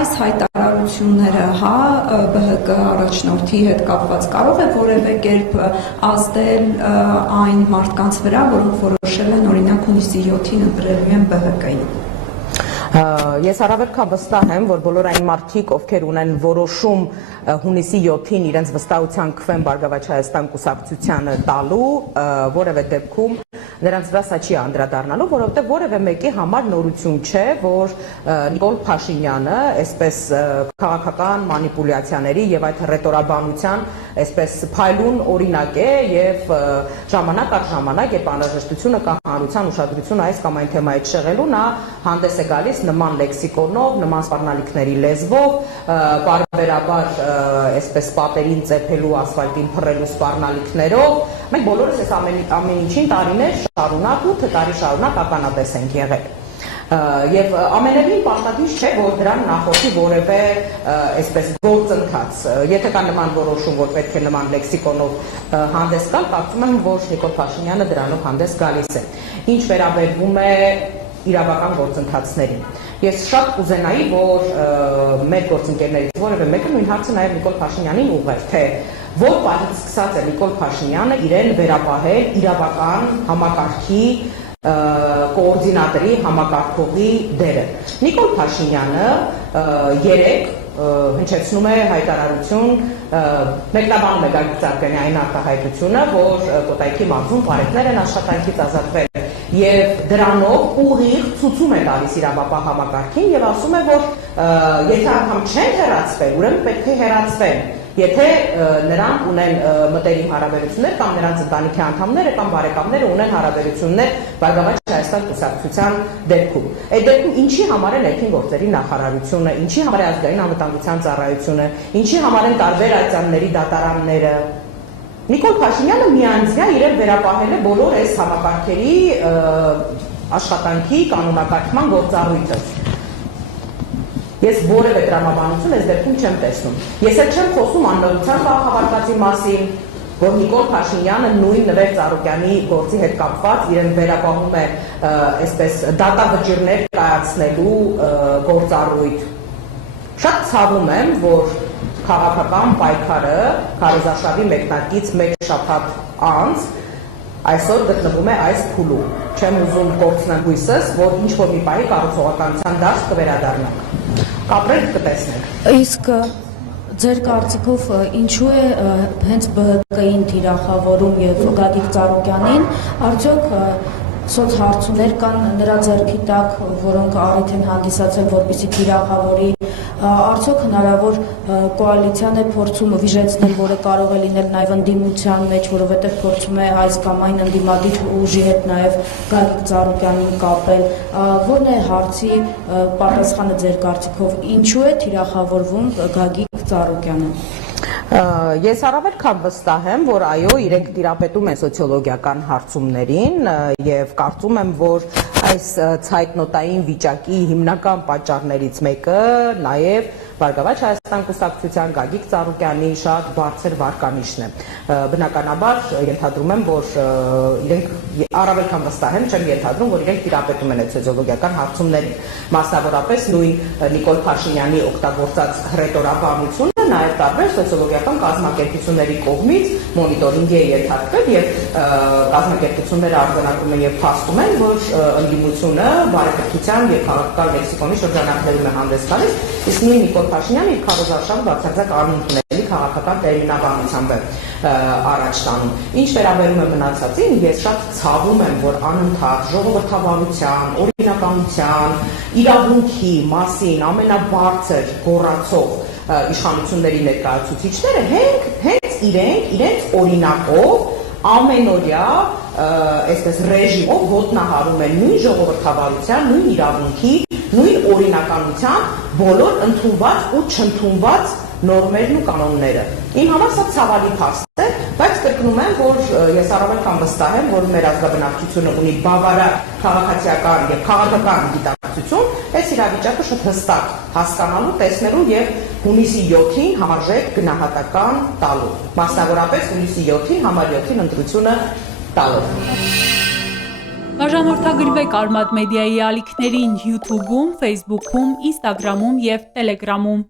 այս հայտարարությունները, հա, ԲՀԿ առաջնորդի հետ կապված կարող է որևէ կերպ ազդել այն մարդկանց վրա, որոնք որոշել են օրինակ հունիսի 7-ին ընտրելու են ԲՀԿ-ին։ Ես առավել քան վստահ եմ, որ բոլոր այն մարդիկ, ովքեր ունեն որոշում հունիսի 7-ին իրենց վստահության քվեն Բարգավաճ Հայաստան կուսակցությանը տալու, որևէ դեպքում նրանց վրա սա չի անդրադառնալու, որովհետև որևէ մեկի համար նորություն չէ, որ Նիկոլ Փաշինյանը այսպես քաղաքական մանիպուլյացիաների եւ այդ հռետորաբանության այսպես փայլուն օրինակ է եւ ժամանակ առ ժամանակ երբ անհրաժեշտությունը կա հանրության ուշադրությունը այս կամ այն թեմայից շեղելու, նա հանդես է գալիս նման լեքսիկոնով, նման սպառնալիքների լեզվով, բարբերաբար այսպես պատերին ծեփելու, ասֆալտին փռելու սպառնալիքներով։ Մենք բոլորս այս ամեն ինչին տարիներ շարունակ 8 տարի շարունակ ականատես ենք եղել։ Եվ ամենևին պարտադիր չէ, որ դրան նախորդի որևէ այսպես գործընթաց։ Եթե կա նման որոշում, որ պետք է նման լեքսիկոնով հանդես գալ, կարծում եմ, որ Նիկոլ Փաշինյանը դրանով հանդես գալիս է։ Ինչ վերաբերվում է իրավական գործընթացներին։ Ես շատ կուզենայի, որ մեր գործընկերներից որևէ մեկը նույն հարցը նաև Նիկոլ Փաշինյանին ուղղեր, թե որ պահից սկսած է Նիկոլ Փաշինյանը իրեն վերապահել իրավական համակարգի կոորդինատորի համակարգողի դերը։ Նիկոլ Փաշինյանը երեկ հնչեցնում է հայտարարություն, մեկնաբանում է Գագիկ Ծառուկյանի այն արտահայտությունը, որ Կոտայքի մարզում պարեկներ են աշխատանքից ազատվել եւ դրանով ուղիղ ցուցում է տալիս իրավապահ համակարգին եւ ասում է, որ եթե անգամ չեն հեռացվել, ուրեմն պետք է հեռացվեն։ Եթե նրանք ունեն մտերիմ հարաբերություններ կամ նրանց ընտանիքի անդամները կամ բարեկամները ունեն հարաբերություններ Բարգավաճ Հայաստան կուսակցության դեպքում։ Այդ դեպքում ինչի համար է ներքին գործերի նախարարությունը, ինչի համար է ազգային անվտանգության ծառայությունը, ինչի համար են տարբեր ատյանների դատարանները։ Նիկոլ Փաշինյանը միանձնյա իրեն վերապահել է բոլոր այս համակարգերի աշխատանքի կանոնակարգման գործառույթը։ Ես որևէ տրամաբանություն այս դեպքում չեմ տեսնում։ Ես էլ չեմ խոսում անմեղության քաղաքավարկածի մասին, որ Նիկոլ Փաշինյանը նույն Նվեր Ծառուկյանի գործի հետ կապված իրեն վերապահում է այսպես դատավճիռներ կայացնելու գործառույթ։ Շատ ցավում եմ, որ քաղաքական պայքարը քարոզարշավի մեկնարկից մեկ շաբաթ անց այսօր գտնվում է այս փուլում։ Չեմ ուզում կորցնել հույսս, որ ինչ-որ մի պահի կառուցողականության դաշտ կվերադառնա։ Կապրենք կտեսնենք։ Իսկ ձեր կարծիքով ինչու է հենց ԲՀԿ-ին թիրախավորում եւ Գագիկ Ծառուկյանին, արդյոք սոցհարցումներ կան նրա ձեռքի տակ, որոնք առիթ են հանդիսացել, որպեսզի թիրախավորի, արդյոք հնարավոր կոալիցիան է փորձում վիժեցնել, որը կարող է լինել նաև ընդդիմության մեջ, որովհետև փորձում է այս կամ այն ընդդիմադիր ուժի հետ նաև Գագիկ Ծառուկյանին կապել։ Ո՞րն է հարցի պատասխանը ձեր կարծիքով, ինչու է թիրախավորվում Գագիկ Ծառուկյանը։ Ես առավել քան վստահ եմ, որ այո, իրենք տիրապետում են սոցիոլոգիական հարցումներին եւ կարծում եմ, որ այս ցայտնոտային վիճակի հիմնական պատճառներից մեկը նաեւ Բարգավաճ Հայաստան կուսակցության Գագիկ Ծառուկյանի շատ բարձր վարկանիշն է։ Բնականաբար ենթադրում եմ, որ իրենք առավել քան վստահ եմ, չեմ ենթադրում, որ իրենք տիրապետում են սոցիոլոգիական հարցումներին, մասնավորապես նույն Նիկոլ Փաշինյանի օգտագործած հռետորաբանությունը նաև տարբեր սոցիոլոգիական կազմակերպությունների կողմից մոնիտորինգի է ենթարկվել եւ կազմակերպությունները արձանագրում են եւ փաստում են, որ ընդդիմությունը բարեկրթության եւ քաղաքական լեքսիկոնի շրջանակներում է հանդես գալիս, իսկ նույն Նիկոլ Փաշինյանը իր քարոզարշավը բացարձակ անընդունելի քաղաքական տեղինաբանությամբ է առաջ տանում։ Ինչ վերաբերում է մնացածին, ես շատ ցավում եմ, որ անընդհատ ժողովրդավարության, օրինականության, իրավունքի մասին ամենաբարձր գոռացող իշխանությունների ներկայացուցիչները հենց իրենց օրինակով ամենօրյա այսպես ռեժիմով ոտնահարում են նույն ժողովրդավարության, նույն իրավունքի, նույն օրինականության բոլոր ընդունված ու չընդունված նորմերն ու կանոնները։ Իմ համար սա ցավալի փաստ է, բայց կրկնում եմ, որ ես առավել քան վստահ եմ, որ մեր ազգաբնակչությունը ունի բավարար քաղաքացիական եւ քաղաքական գիտակցություն, այս իրավիճակը շատ հստակ հասկանալու, տեսնելու եւ հունիսի 7-ին համարժեք գնահատական տալու։ Մասնավորապես հունիսի 7-ին համար 7-ին ընտրությունը տալու։ Բաժանորդագրվեք Արմադ մեդիայի ալիքներին YouTube-ում, Facebook-ում, Instagram-ում և Telegram-ում։